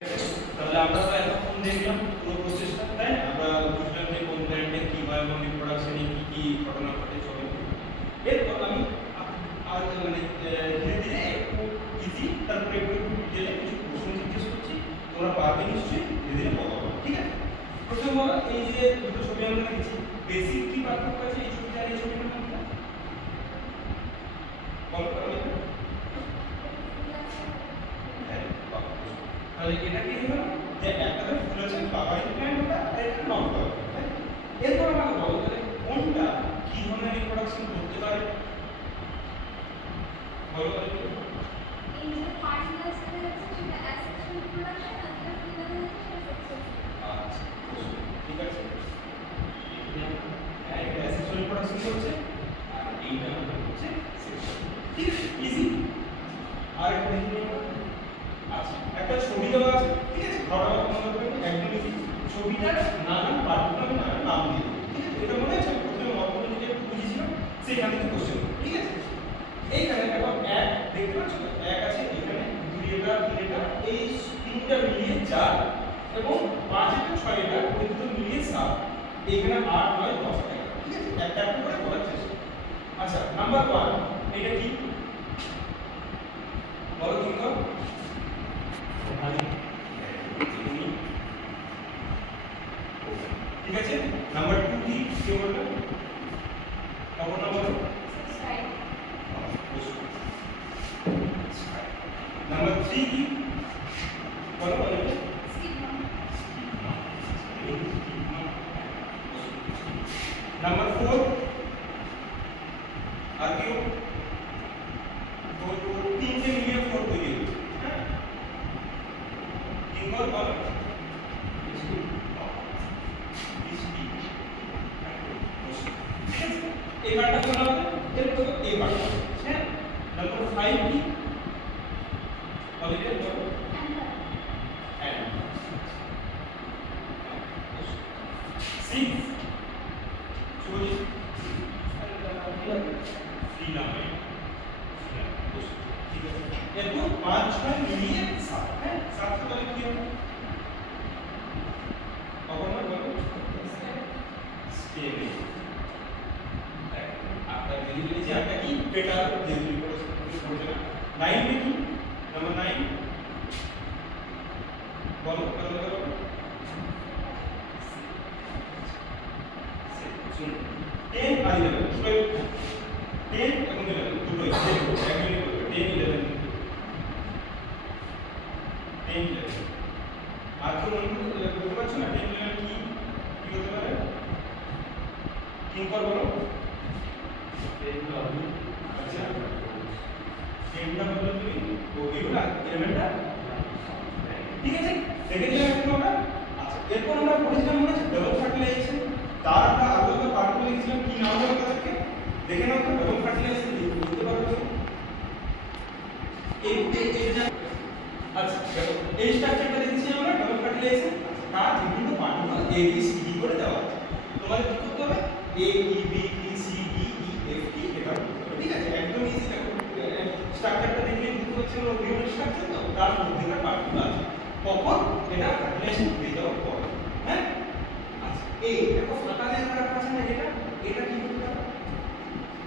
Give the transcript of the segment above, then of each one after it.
তাহলে আমরা তো এতক্ষণ দেখলাম পুরো প্রসেসটা, তাই না? আমরা বুঝলাম যে কোন ব্র্যান্ডে কি হয় এবং রিপ্রোডাকশনে কি কি ঘটনা ঘটে চলে। এরপর আমি আর মানে ধীরে ধীরে একটু ইজি, তারপরে একটু ডিটেইলে কিছু প্রশ্ন জিজ্ঞেস করছি, তোমরা পারবে নিশ্চয়ই, ধীরে ধীরে বলো, ঠিক আছে? প্রথম হলো এই যে দুটো ছবি আমরা দেখেছি, বেসিক কি পার্থক্য আছে এই ছবিটা আর এই ছবিটার মধ্যে? বলো তাহলে। তাহলে এটা কি হলো যে একটাতে ফুল আছে ফ্লাওয়ারিং প্ল্যান্ট, ওটা আর এটা নন ফ্লাওয়ারিং, তাই? এরপর আমাকে বলো তাহলে কোনটা কি ধরনের রিপ্রোডাকশন করতে পারে? বলো তাহলে। এই যে ফার্স্ট ক্লাসে আছে সেটা অ্যাসেক্সুয়াল রিপ্রোডাকশন, আর যেটা ফিমেলে আছে সেটা সেক্সুয়াল। আচ্ছা, ঠিক আছে। এটা অ্যাসেক্সুয়াল রিপ্রোডাকশন করছে আর এইটা হচ্ছে সেক্সুয়াল। ঠিক আছে, ইজি। আর একটা দেখি আমরা। আচ্ছা, একটা ছবি দেওয়া আছে, ঠিক আছে? ধরো আমাদের একদম ইজি, ছবিটার নানান পার্টগুলো আমি নানান নাম দিয়ে দেবো, ঠিক আছে? এটা মনে আছে প্রথমে মর্ফোলজি যে বুঝিয়েছিলাম সেইখান থেকে কোশ্চেন, ঠিক আছে? এইখানে দেখো এক দেখতে পাচ্ছ তো, এক আছে এখানে, দুই এটা, তিন এটা, এই তিনটা মিলিয়ে 4 এবং 5 এটা 6 এটা, ওই দুটো মিলিয়ে 7, এখানে 8 9 10 ঠিক আছে? একটা একটা করে বলার চেষ্টা। আচ্ছা, নাম্বার 1 এটা কি বলো কি কর? ঠিক আছে। নাম্বার 2 কি কি বলবে? কখন নাম্বার? নাম্বার 3 কি বলো বলো? নাম্বার 4 আর কেউ? 4 তিনটে মিলিয়ে 4 তৈরি হচ্ছে, হ্যাঁ? তিন বল বলো। এই বারটা কোন হবে? এরপর এই বারটা, হ্যাঁ? নাম্বার 5 কি বলে? বলো। and 6 চলি ফিলামেন্ট, ঠিক আছে? এরপর 5 6 মিলিয়ে 7, হ্যাঁ? 7 টা তাহলে কি হবে? কখন বলো? স্টেমে। আপনার দিদি যে একটা কি পেটাল দিদি পড়েছে না? 9 টা কি? নাম্বার 9 বলো বলো বলো। 10 আর 11 দুটোই, 10 এবং 11 দুটোই একজনই বলবে 10 11 10 11। আর তো বলতে পারছো না 10 11 কি কি হতে পারে? কিংকর বলো। 10 টা হবে, আচ্ছা 10 টা বললো তুমি, তো এগুলা এলিমেন্টটা ঠিক আছে, দেখে দিলাম এখন আমরা। আচ্ছা, এরপর আমরা পড়েছিলাম মনে আছে ডাবল ফার্টিলাইজেশন, তার আমরা আলাদা পার্টগুলো লিখেছিলাম, কি নাম হলো তাদেরকে দেখে নাও তো। ডাবল ফার্টিলাইজেশন বুঝতে পারবে? এই আচ্ছা দেখো, এই স্ট্রাকচারটা দেখেছি আমরা ডাবল ফার্টিলাইজেশন, তার বিভিন্ন পার্টগুলো এ বি সি ডি করে দেওয়া আছে। তোমাদের কি করতে হবে? A E B D C D E F T এটা করতে হবে, ঠিক আছে? একদম ইজি। দেখো স্ট্রাকচারটা দেখলে বুঝতে পারছেন ইউনিট স্ট্রাকচার, তো তার মধ্যেকার পার্টগুলো আছে কখন এটা ফার্টিলাইজেশন হয়ে যাওয়ার পর, হ্যাঁ? আচ্ছা, এই দেখো ফাঁকা জায়গা রাখা আছে না, এটা এটা কি করতে হবে?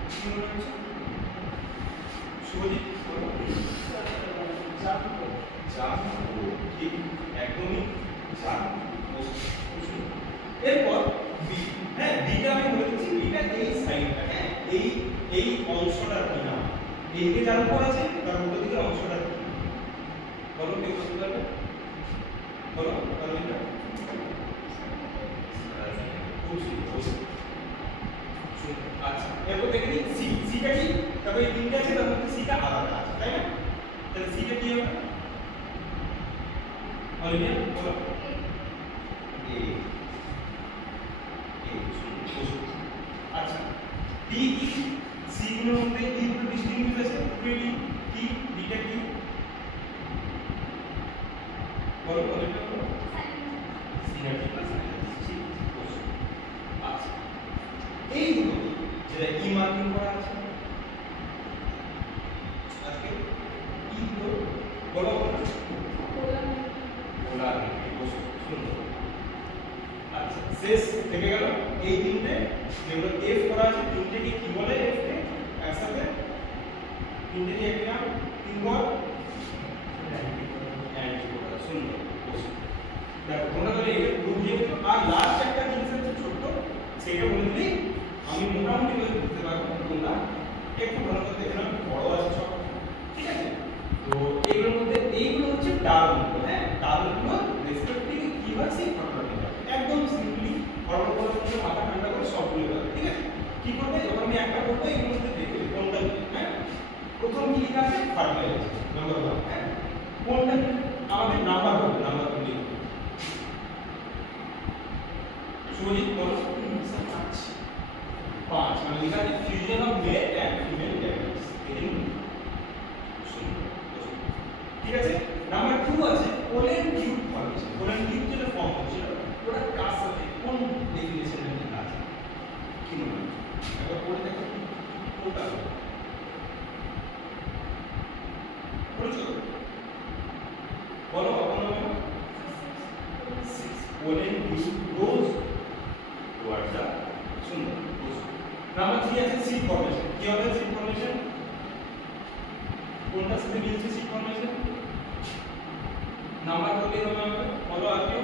কি মনে হচ্ছে? শুভজিৎ বলো। ঠিক একদমই এরপর বি, হ্যাঁ? বিটা আমি বলে দিচ্ছি, বিটা এই সাইডটা, হ্যাঁ? এই এই অংশটার কি নাম? এইদিকে যার উপর আছে তার উল্টো দিকের অংশটা কি? বলো, কেউ বলতে পারবে? বলো পারবিনা? আচ্ছা, এরপর দেখে নিই সি। সিটা কি? তবে এই তিনটে আছে তার মধ্যে সিটা আলাদা আছে, তাই না? তাহলে সিটা কি হবে? অলিভিয়া বলো। এ এ আচ্ছা, ডি কি? সি গুলোর মধ্যে ডি দুটো ডিস্টিংগুইশ আছে, ডি কি? ডিটা কি বলো? অলিভিয়া বলো। সিনার্জি প্লাস ঠিক। আচ্ছা, এই দুটো যেটা ই মার্কিং করা আছে, আজকে ই দুটো বলো। ট্রান্সফার সুন্দর। আচ্ছা শেষ থেকে গেল এই তিনটে যেগুলো এফ করা আছে, তিনটেকে কি বলে? এফ কে একসাথে তিনটে দিয়ে একটা নাম তিন বল অ্যান্টিকোডা। সুন্দর। দেখো তোমরা তাহলে এর গ্রুপ যেহেতু আর লাস্ট একটা জিনিস আছে ছোট, সেটা বলে দিই আমি মোটামুটি করে বুঝতে পারবো। তোমরা একটু ভালো করে দেখে নাও, বড় আছে সব, ঠিক আছে? তো এগুলোর মধ্যে এইগুলো হচ্ছে টার্মগুলো। হ্যাঁ, টার্মগুলো রেসপেক্টিভ কি হয় সেই ফর্মুলাটা একদম সিম্পলি ফর্মুলা করে মাথা ঠান্ডা করে সব বলে দেবে, ঠিক আছে? কি করবে যখন আমি একটা করবো এগুলোর মধ্যে দেখবে কোনটা কি। হ্যাঁ, প্রথম কি লেখা আছে? Fertiliser number 1। হ্যাঁ, কোনটা আমাদের নাম্বার হবে, নাম্বার গুলি সুজিত বলো। 5 মানে লেখা আছে fusion of male and female gametes. ঠিক আছে। নাম্বার 2 আছে pollen tube formation. Pollen tube যেটা ফর্ম হচ্ছে ওটা কার সাথে কোন ডেফিনেশনে লেখা আছে কি মনে হচ্ছে? একবার পড়ে দেখো কোনটা পড়ছো বলো। আপনারা পোলেন টিউব গোজ টুয়ার্ড দা সুন্দর। নাম্বার 3 আছে সিড ফর্মেশন। কি হবে সিড ফর্মেশন? কোনটার সাথে মিলছে সিড ফর্মেশন? নাম্বার বলতে হবে আমাকে, বলো আর কেউ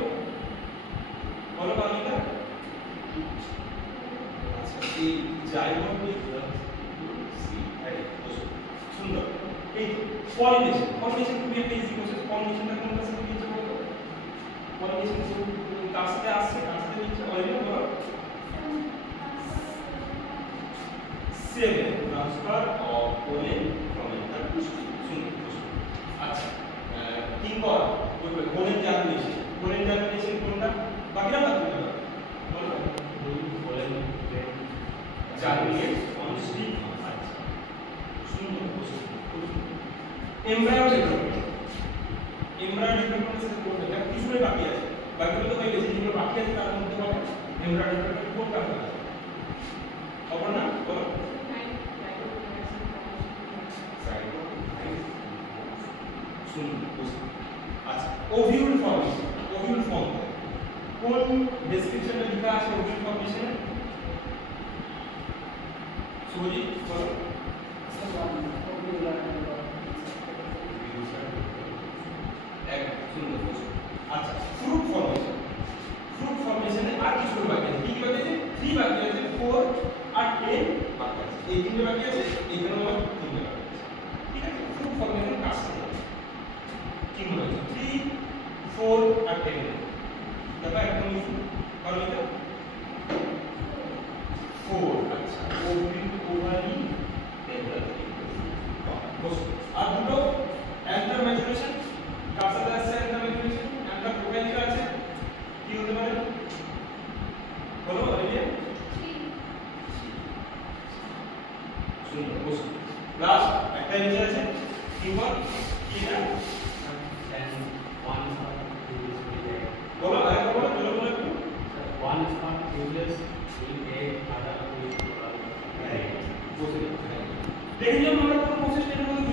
বলো বাকিটা। আচ্ছা এই জাইগোট সি আই সুন্দর। এই পলিনেশন, পলিনেশন খুবই একটা ইজি প্রসেস। পলিনেশনটা কোনটার সাথে মিলছে বলো? পলিনেশন কার সাথে আসছে, কার সাথে মিলছে? অলরেডি বলো। 7 transfer of pollen from anther to stigma. সুন্দর। আচ্ছা কি কর বলবে পোলেন জার্মিনেশন। পোলেন জার্মিনেশন কোনটা? বাকিটা বাদ দিতে হবে, বলো। Pollen germinate on steam. আচ্ছা সুন্দর। Embryo development. এমব্রায়ো ডেভেলপমেন্টের সাথে কোনটা? এটা কিছুই বাকি আছে, বাকিগুলো তো হয়ে গেছে। যেগুলো বাকি আছে তার মধ্যে হবে এমব্রায়ো ডেভেলপমেন্ট কোনটা হবে? খবর না বলো। আচ্ছা ওভিউল ফর্মেশন। ওভিউল ফর্ম কোন ডেসক্রিপশনে লেখা আছে ওভিউল ফর্মেশনে? সুজিত বলো। আচ্ছা ফ্রুট ফর্মেশন। ফ্রুট ফর্মেশনে আর কিছু বাকি আছে। কি কি বাকি আছে? 3 বাকি আছে, 4 আর 10 বাকি আছে। এই তিনটে বাকি আছে, এইখানে আমার তিনটে বাকি আছে, ঠিক আছে? ফ্রুট ফর্মেশন কাজ করবে কি মনে হচ্ছে? 3 4 আর 10 দেখো একদম ইজি। কারণ এটা 4। আচ্ছা ওভিল ওভারি টেন্ডার বস। আর দুটো অ্যান্টার ম্যাচুরেশন কার সাথে আসছে? অ্যান্টার ম্যাচুরেশন অ্যান্টার প্রোফাইল আছে কি হতে পারে বলো আইডিয়া? সুন্দর। বস লাস্ট একটা এনসার আছে কি বল কি না বলো আরেকটা বলো জোরে বলো একটু। One is not useless, will aid other to দেখে নিলাম আমরা পুরো প্রসেসটা এর মধ্যে